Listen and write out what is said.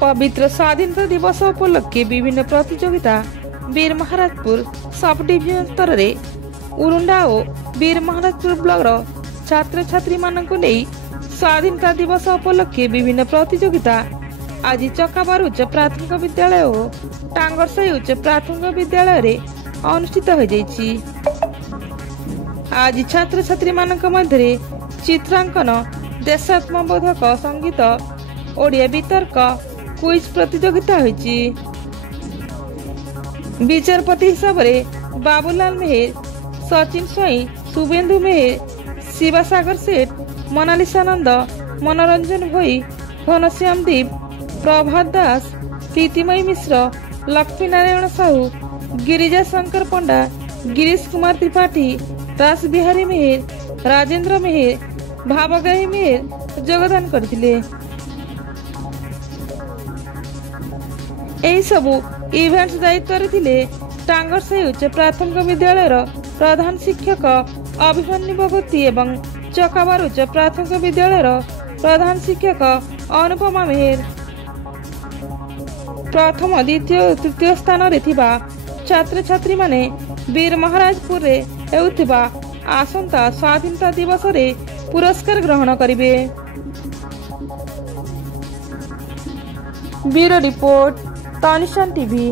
पवित्र स्वाधीनता दिवस उपलक्षे विभिन्न प्रतियोगिता वीर महाराजपुर सब डिविजन स्तर में उरुंडा और वीर महाराजपुर ब्लॉक छात्र छात्री मानक नहीं स्वाधीनता दिवस उपलक्षे विभिन्न प्रतियोगिता आज चकाबार उच्च प्राथमिक विद्यालय और टांगरसाई उच्च प्राथमिक विद्यालय रे अनुष्ठित हो जाइछि। आज छात्र छात्री मानक मध्य चित्रांकन देशात्मबोधक संगीत ओडिया वितर्क क्विज प्रतियोगिता होइछि। विचारपति हिसाब से बाबूलाल मेहर, सचिन स्वाई, शुभेन्दु मेहर, शिवसागर सेठ, मोनालिसा नंद, मनोरंजन भोई, घनश्याम दीप, प्रभात दास, प्रीतिमयी मिश्र, लक्ष्मी नारायण साहू, गिरिजा शंकर पंडा, गिरीश कुमार त्रिपाठी, रास बिहारी मेहर, राजेंद्र मेहर, भावग्राही मेहर योगदान करथिले। एही सबु इवेंट्स दायित्व थिले टांगरसाई उच्च प्राथमिक विद्यालय प्रधान शिक्षक अभिमन्यु बगती एवं चकाबार उच्च प्राथमिक विद्यालय प्रधान शिक्षक अनुपमा मेहर। प्रथम द्वितीय और तृतीय स्थान रे थिबा छात्र छात्री माने वीर महाराजपुर रे हेउथिबा आसंता स्वाधीनता दिवस रे पुरस्कार ग्रहण करिवे। ब्यूरो रिपोर्ट, तनिशान टीवी।